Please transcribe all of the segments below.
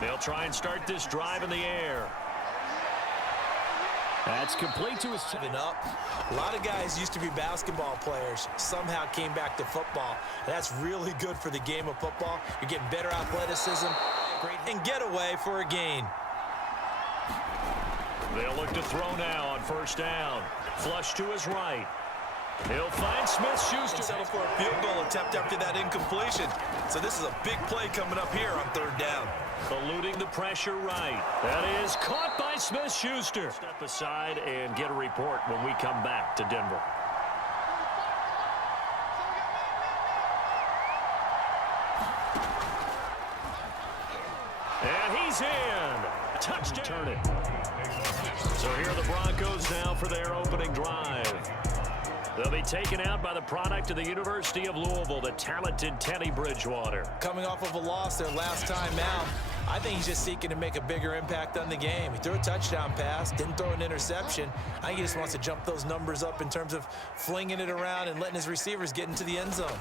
They'll try and start this drive in the air. That's complete to his up. A lot of guys used to be basketball players, somehow came back to football. And that's really good for the game of football. You're getting better athleticism and get away for a gain. They'll look to throw now on first down. Flush to his right. He'll find Smith-Schuster. Settle for a field goal attempt after that incompletion. So this is a big play coming up here on third down. Eluding the pressure right. That is caught by Smith-Schuster. Step aside and get a report when we come back to Denver. And he's in. Touchdown. Turn it. So here are the Broncos now for their opening drive. They'll be taken out by the product of the University of Louisville, the talented Teddy Bridgewater. Coming off of a loss their last time out, I think he's just seeking to make a bigger impact on the game. He threw a touchdown pass, didn't throw an interception. I think he just wants to jump those numbers up in terms of flinging it around and letting his receivers get into the end zone.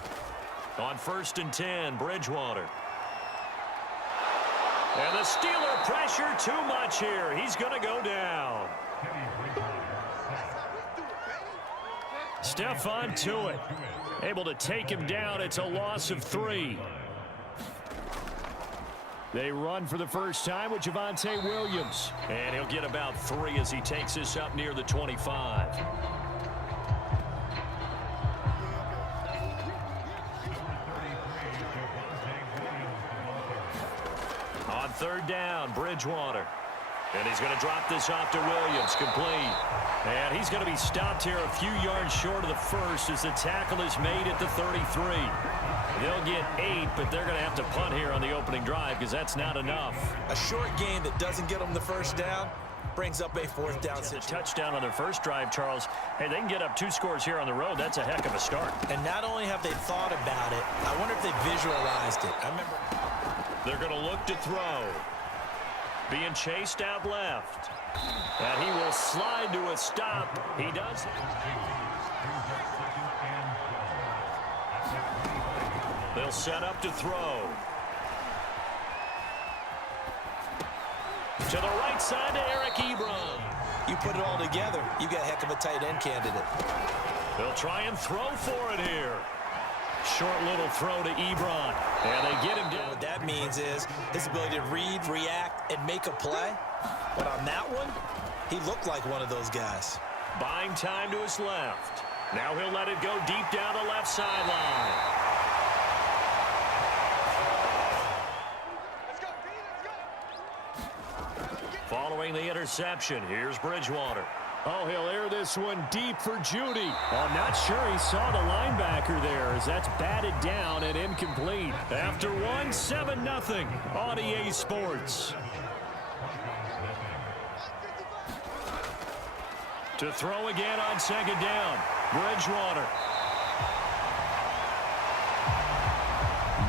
On 1st and 10, Bridgewater. And the Steeler pressure too much here. He's going to go down. Stephon Tuitt able to take him down. It's a loss of 3. They run for the first time with Javonte Williams. And he'll get about 3 as he takes this up near the 25. On 3rd down, Bridgewater. And he's going to drop this off to Williams, complete. And he's going to be stopped here a few yards short of the first as the tackle is made at the 33. They'll get 8, but they're going to have to punt here on the opening drive because that's not enough. A short gain that doesn't get them the first down brings up a 4th down situation. A touchdown on their first drive, Charles. Hey, they can get up 2 scores here on the road. That's a heck of a start. And not only have they thought about it, I wonder if they visualized it. I remember. They're going to look to throw. Being chased out left. And he will slide to a stop. He does. They'll set up to throw. To the right side to Eric Ebron. You put it all together, you got a heck of a tight end candidate. They'll try and throw for it here. Short little throw to Ebron. And they get him down. What that means is his ability to read, react, and make a play. But on that one, he looked like one of those guys. Buying time to his left. Now he'll let it go deep down the left sideline. Following the interception, here's Bridgewater. Oh, he'll air this one deep for Judy. I'm not sure he saw the linebacker there as that's batted down and incomplete. After one, 7-0 on EA Sports. To throw again on 2nd down, Bridgewater.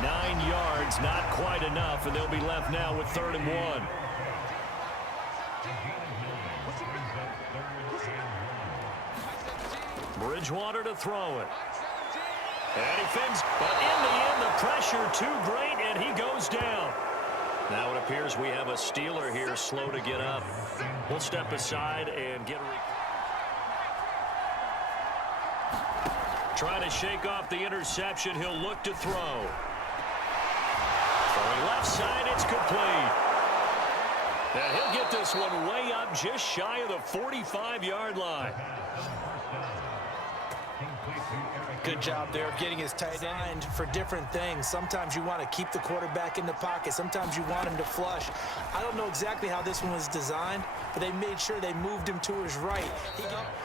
9 yards, not quite enough, and they'll be left now with 3rd and 1. Bridgewater to throw it. And he fins, but in the end, the pressure too great, and he goes down. Now it appears we have a Steeler here slow to get up. We'll step aside and get a... Trying to shake off the interception, he'll look to throw. Throwing left side, it's complete. And he'll get this one way up just shy of the 45-yard line. Good job there of getting his tight end for different things. Sometimes you want to keep the quarterback in the pocket. Sometimes you want him to flush. I don't know exactly how this one was designed, but they made sure they moved him to his right.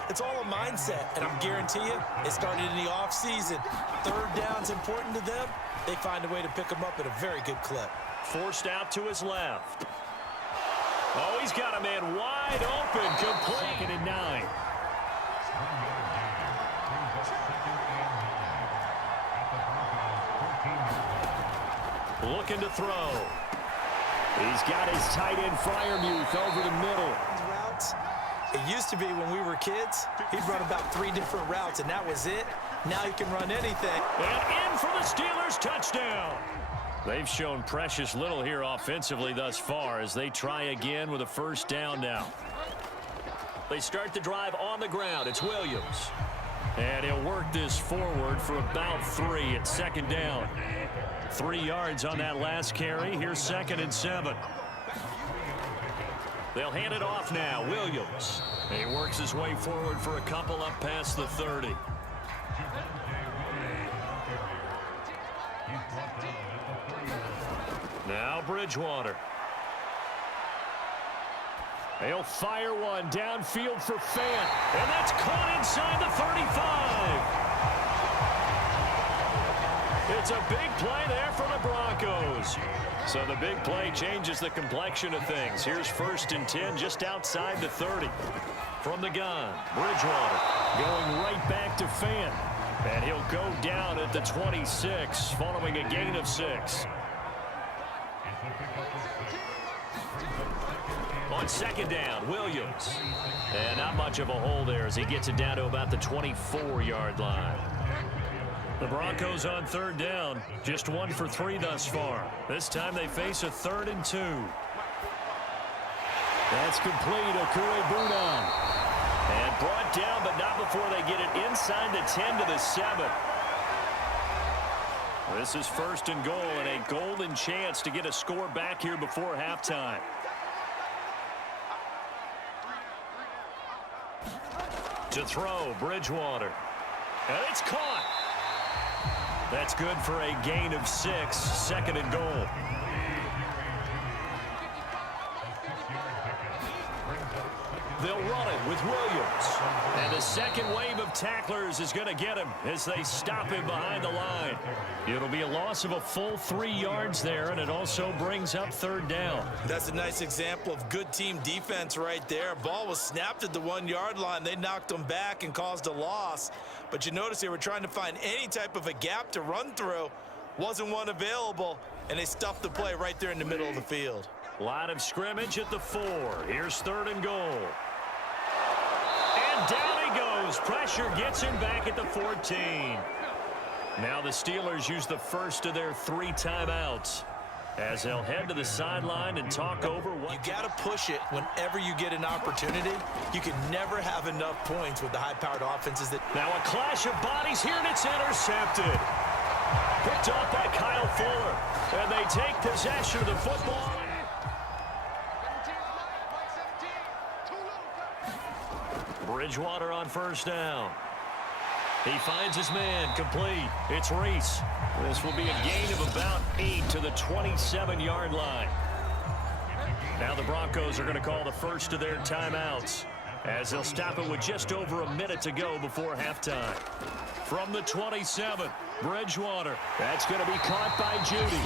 It's all a mindset, and I guarantee you, it started in the offseason. 3rd down's important to them. They find a way to pick him up at a very good clip. Forced out to his left. Oh, he's got a man wide open. Complete. 2nd and 9. Looking to throw. He's got his tight end Freiermuth over the middle. Routes. It used to be when we were kids, he'd run about 3 different routes, and that was it. Now he can run anything. And in for the Steelers touchdown. They've shown precious little here offensively thus far as they try again with a first down now. They start the drive on the ground. It's Williams. And he'll work this forward for about 3 at second down. 3 yards on that last carry. Here's 2nd and 7. They'll hand it off now. Williams. He works his way forward for a couple up past the 30. Now Bridgewater. He'll fire one downfield for Fant. And that's caught inside the 35. It's a big play there for the Broncos. So the big play changes the complexion of things. Here's 1st and 10 just outside the 30. From the gun, Bridgewater going right back to Fant. And he'll go down at the 26 following a gain of 6. On 2nd down, Williams. And not much of a hole there as he gets it down to about the 24-yard line. The Broncos on 3rd down, just 1 for 3 thus far. This time they face a 3rd and 2. That's complete. Okuegbunam. And brought down, but not before they get it inside the 10 to the 7. This is 1st and goal and a golden chance to get a score back here before halftime. To throw, Bridgewater. And it's caught. That's good for a gain of 6, 2nd and goal. They'll run it with Williams. And the second wave of tacklers is going to get him as they stop him behind the line. It'll be a loss of a full 3 yards there, and it also brings up 3rd down. That's a nice example of good team defense right there. Ball was snapped at the 1-yard line. They knocked them back and caused a loss. But you notice they were trying to find any type of a gap to run through. Wasn't one available, and they stuffed the play right there in the middle of the field. Line of scrimmage at the 4. Here's 3rd and goal. And down he goes. Pressure gets him back at the 14. Now the Steelers use the first of their 3 timeouts as they'll head to the sideline and talk over what... You got to push it whenever you get an opportunity. You can never have enough points with the high-powered offenses that... Now a clash of bodies here, and it's intercepted. Picked off by Kyle Fuller. And they take possession of the football. Bridgewater on 1st down. He finds his man, complete. It's Reese. This will be a gain of about 8 to the 27-yard line. Now the Broncos are going to call the first of their timeouts as they'll stop it with just over a minute to go before halftime. From the 27, Bridgewater. That's going to be caught by Judy.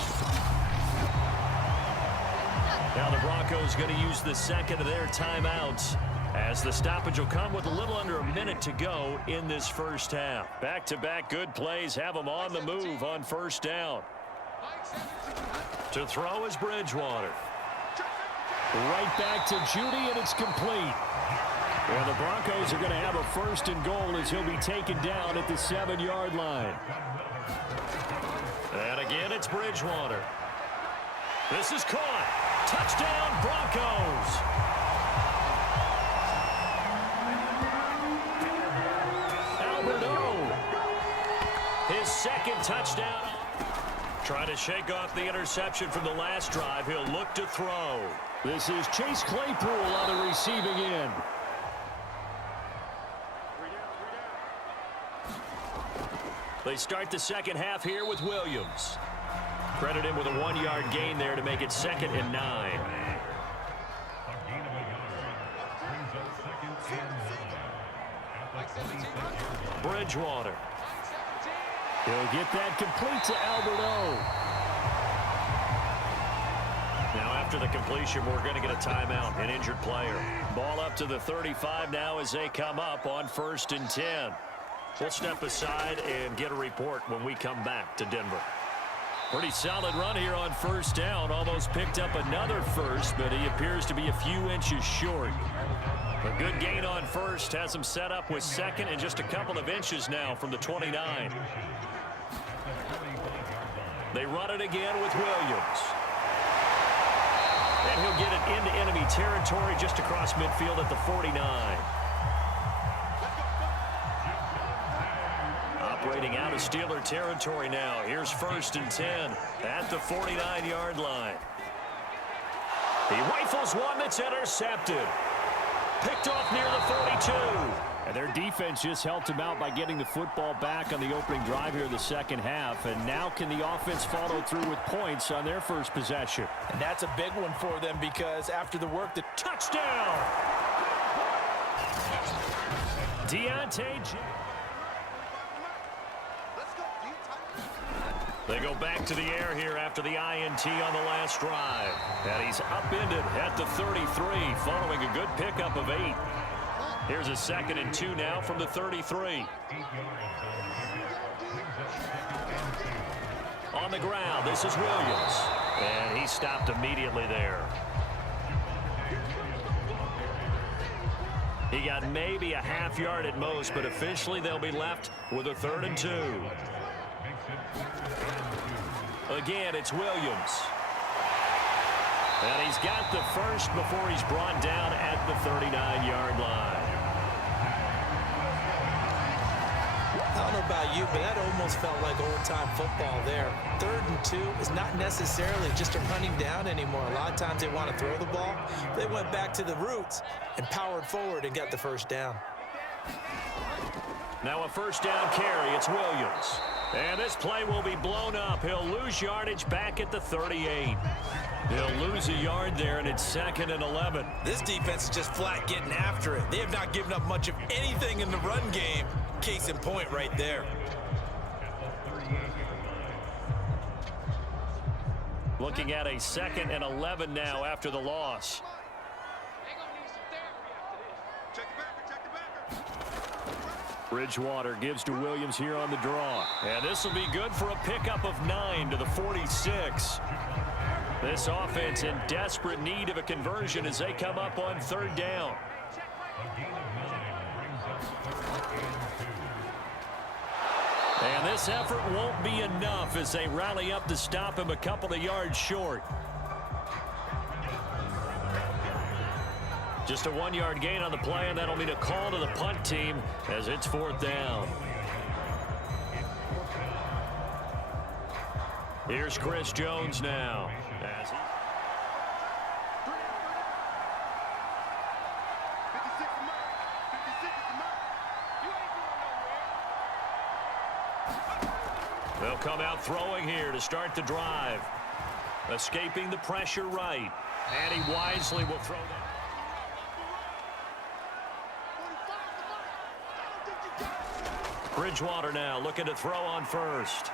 Now the Broncos going to use the second of their timeouts as the stoppage will come with a little under a minute to go in this first half. Back-to-back good plays have them on the move on 1st down. To throw is Bridgewater. Right back to Judy, and it's complete. Well, the Broncos are going to have a 1st and goal as he'll be taken down at the 7-yard line. And again, it's Bridgewater. This is caught. Touchdown, Broncos. His 2nd touchdown. Trying to shake off the interception from the last drive. He'll look to throw. This is Chase Claypool on the receiving end. They start the second half here with Williams. Credit him with a 1-yard gain there to make it 2nd and 9. Bridgewater. He'll get that complete to Alberto. Now after the completion, we're going to get a timeout, an injured player. Ball up to the 35 now as they come up on 1st and 10. We'll step aside and get a report when we come back to Denver. Pretty solid run here on 1st down. Almost picked up another first, but he appears to be a few inches short. A good gain on 1st has him set up with 2nd and just a couple of inches now from the 29. They run it again with Williams. And he'll get it into enemy territory just across midfield at the 49. Operating out of Steeler territory now. Here's 1st and 10 at the 49-yard line. He rifles one that's intercepted. Picked off near the 42. And their defense just helped him out by getting the football back on the opening drive here in the second half. And now can the offense follow through with points on their first possession? And that's a big one for them because after the work, the Touchdown! Deontay. They go back to the air here after the INT on the last drive. And he's upended at the 33 following a good pickup of 8. Here's a 2nd and 2 now from the 33. On the ground, this is Williams. And he stopped immediately there. He got maybe a half yard at most, but officially they'll be left with a 3rd and 2. Again, it's Williams. And he's got the first before he's brought down at the 39-yard line. I don't know about you, but that almost felt like old-time football there. 3rd and 2 is not necessarily just a running down anymore. A lot of times they want to throw the ball. They went back to the roots and powered forward and got the first down. Now a 1st down carry. It's Williams. And this play will be blown up. He'll lose yardage back at the 38. He'll lose a yard there, and it's 2nd and 11. This defense is just flat getting after it. They have not given up much of anything in the run game. Case in point right there. Looking at a 2nd and 11 now after the loss. Bridgewater gives to Williams here on the draw. And this will be good for a pickup of 9 to the 46. This offense in desperate need of a conversion as they come up on 3rd down. And this effort won't be enough as they rally up to stop him a couple of yards short. Just a 1-yard gain on the play, and that'll mean a call to the punt team as it's 4th down. Here's Chris Jones now. They'll come out throwing here to start the drive. Escaping the pressure right. And he wisely will throw that. Bridgewater now looking to throw on 1st.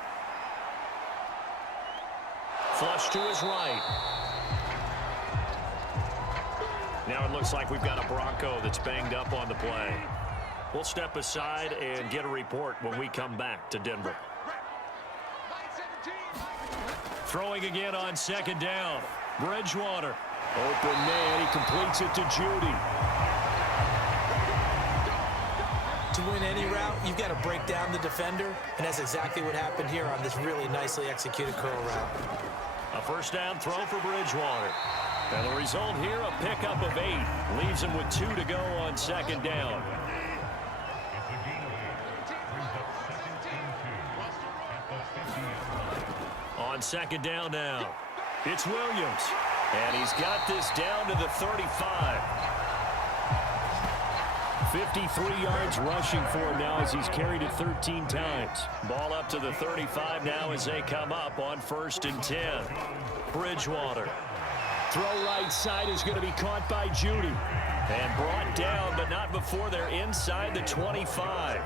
Flush to his right. Now it looks like we've got a Bronco that's banged up on the play. We'll step aside and get a report when we come back to Denver. Throwing again on 2nd down. Bridgewater. Open man. He completes it to Judy. To win any route, you've got to break down the defender, and that's exactly what happened here on this really nicely executed curl route. A 1st down throw for Bridgewater. And the result here, a pickup of 8. Leaves him with 2 to go on 2nd down. On 2nd down now, it's Williams. And he's got this down to the 35. 53 yards rushing for him now as he's carried it 13 times. Ball up to the 35 now as they come up on 1st and 10. Bridgewater. Throw right side is going to be caught by Judy. And brought down, but not before they're inside the 25.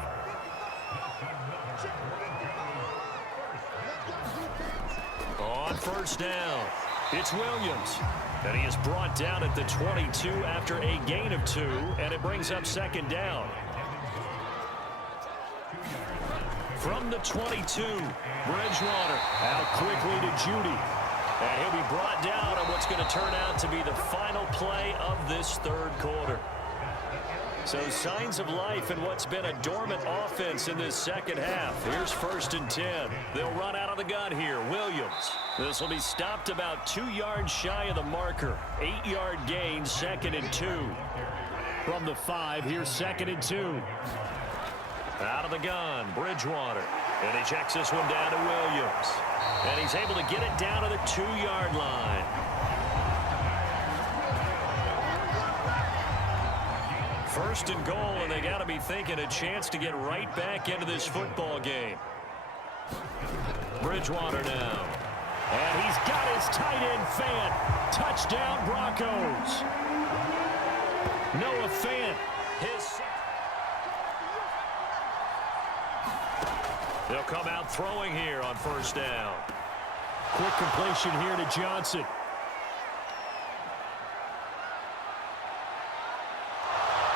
On 1st down, it's Williams. And he is brought down at the 22 after a gain of 2, and it brings up 2nd down. From the 22, Bridgewater out quickly to Judy. And he'll be brought down on what's going to turn out to be the final play of this 3rd quarter. So signs of life in what's been a dormant offense in this second half. Here's 1st and 10. They'll run out of the gun here. Williams. This will be stopped about 2 yards shy of the marker. 8-yard gain, 2nd and 2. From the 5, here's 2nd and 2. Out of the gun, Bridgewater. And he checks this one down to Williams. And he's able to get it down to the 2-yard line. First and goal, and they got to be thinking a chance to get right back into this football game. Bridgewater now. And he's got his tight end Fant. Touchdown, Broncos. Noah Fant. They'll come out throwing here on 1st down. Quick completion here to Johnson.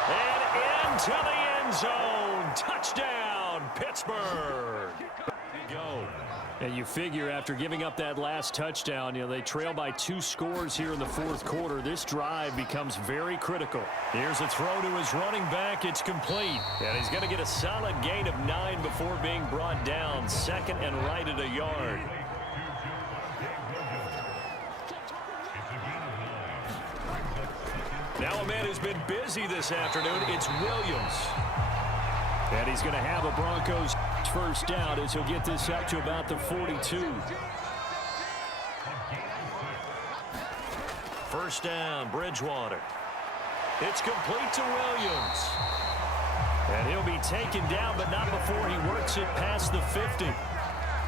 And into the end zone. Touchdown, Pittsburgh. Go. And you figure after giving up that last touchdown, they trail by 2 scores here in the 4th quarter. This drive becomes very critical. Here's a throw to his running back. It's complete. And he's going to get a solid gain of 9 before being brought down. 2nd and right at a yard. Now a man who's been busy this afternoon, it's Williams. And he's going to have a Broncos 1st down as he'll get this up to about the 42. 1st down, Bridgewater. It's complete to Williams. And he'll be taken down, but not before he works it past the 50.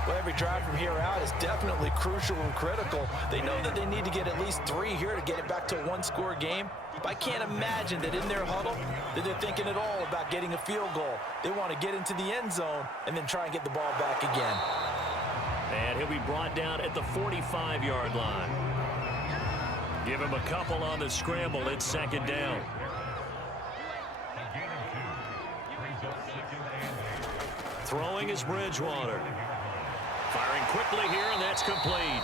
Well, every drive from here out is definitely crucial and critical. They know that they need to get at least 3 here to get it back to a 1-score game. But I can't imagine that in their huddle that they're thinking at all about getting a field goal. They want to get into the end zone and then try and get the ball back again. And he'll be brought down at the 45-yard line. Give him a couple on the scramble. It's 2nd down. Throwing is Bridgewater. Firing quickly here, and that's complete.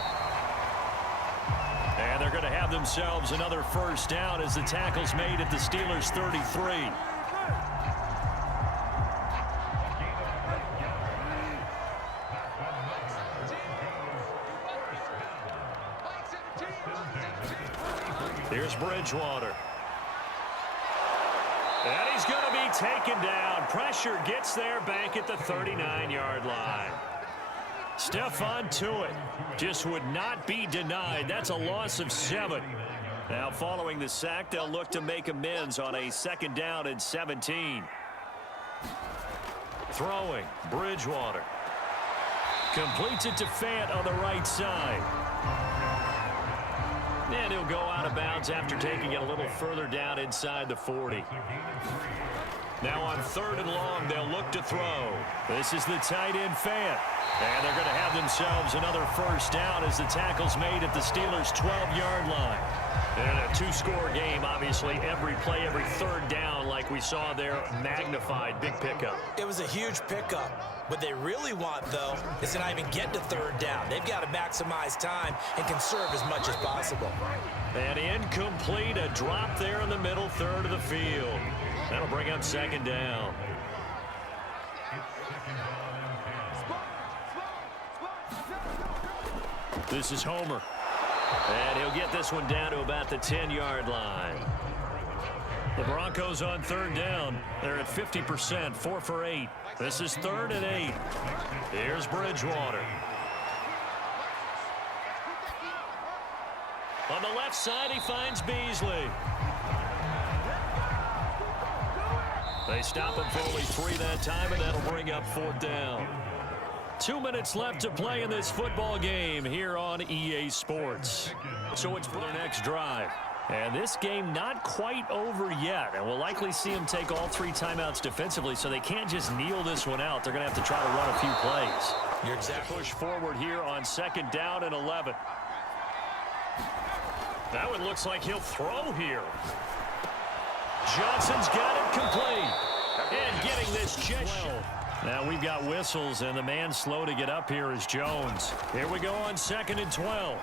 And they're going to have themselves another 1st down as the tackle's made at the Steelers' 33. Here's Bridgewater. And he's going to be taken down. Pressure gets there back at the 39-yard line. Stephon Tuitt just would not be denied. That's a loss of 7. Now following the sack, they'll look to make amends on a 2nd down and 17. Throwing, Bridgewater. Completes it to Fant on the right side. And he'll go out of bounds after taking it a little further down inside the 40. Now on 3rd and long, they'll look to throw. This is the tight end Fant. And they're going to have themselves another 1st down as the tackle's made at the Steelers' 12-yard line. And a 2-score game, obviously, every play, every 3rd down, like we saw there, magnified, big pickup. It was a huge pickup. What they really want, though, is to not even get to 3rd down. They've got to maximize time and conserve as much as possible. And incomplete, a drop there in the middle 3rd of the field. That'll bring up 2nd down. This is Homer. And he'll get this one down to about the 10-yard line. The Broncos on 3rd down. They're at 50%, 4 for 8. This is 3rd and 8. Here's Bridgewater. On the left side, he finds Beasley. They stop him for only 3 that time, and that'll bring up 4th down. 2 minutes left to play in this football game here on EA Sports. So it's for their next drive. And this game not quite over yet. And we'll likely see them take all 3 timeouts defensively, so they can't just kneel this one out. They're going to have to try to run a few plays. You're exactly push forward here on 2nd down and 11. That one looks like he'll throw here. Johnson's got it complete. And getting this just well. Now we've got whistles, and the man slow to get up here is Jones. Here we go on 2nd and 12.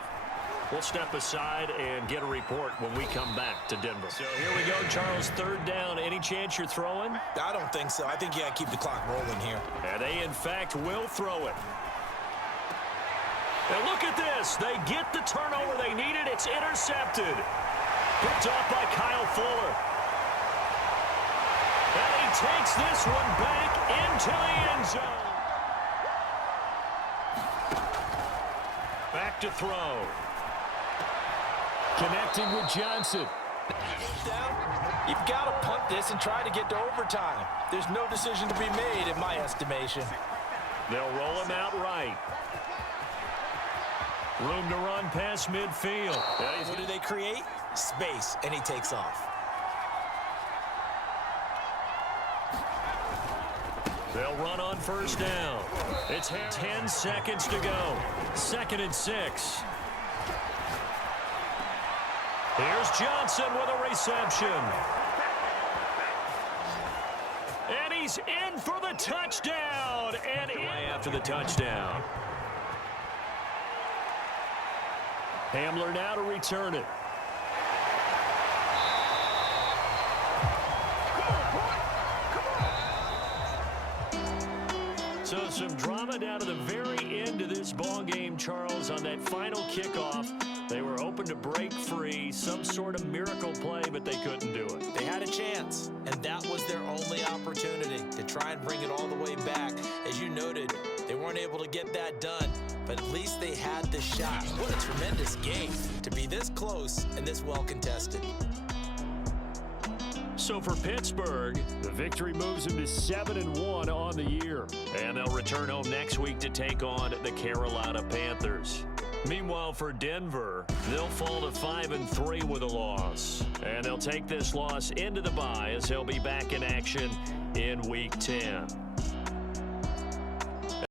We'll step aside and get a report when we come back to Denver. So here we go, Charles, third down. Any chance you're throwing? I don't think so. I think you got to keep the clock rolling here. And they, in fact, will throw it. And look at this. They get the turnover they needed. It's intercepted. Picked off by Kyle Fuller. And he takes this one back into the end zone. Back to throw. Connecting with Johnson. You've got to punt this and try to get to overtime. There's no decision to be made in my estimation. They'll roll him out right. Room to run past midfield. What do they create? Space, and he takes off. They'll run on first down. It's 10 seconds to go. 2nd and 6. Here's Johnson with a reception. And he's in for the touchdown. And away after the touchdown. Hamler now to return it. So some drama down to the very end of this ball game, Charles, on that final kickoff. They were open to break free, some sort of miracle play, but they couldn't do it. They had a chance, and that was their only opportunity to try and bring it all the way back. As you noted, they weren't able to get that done, but at least they had the shot. What a tremendous game to be this close and this well contested. So for Pittsburgh, The victory moves them to 7-1 on the year. and they'll return home next week to take on the Carolina Panthers. Meanwhile, for Denver, they'll fall to 5-3 with a loss. And they'll take this loss into the bye as they'll be back in action in Week 10.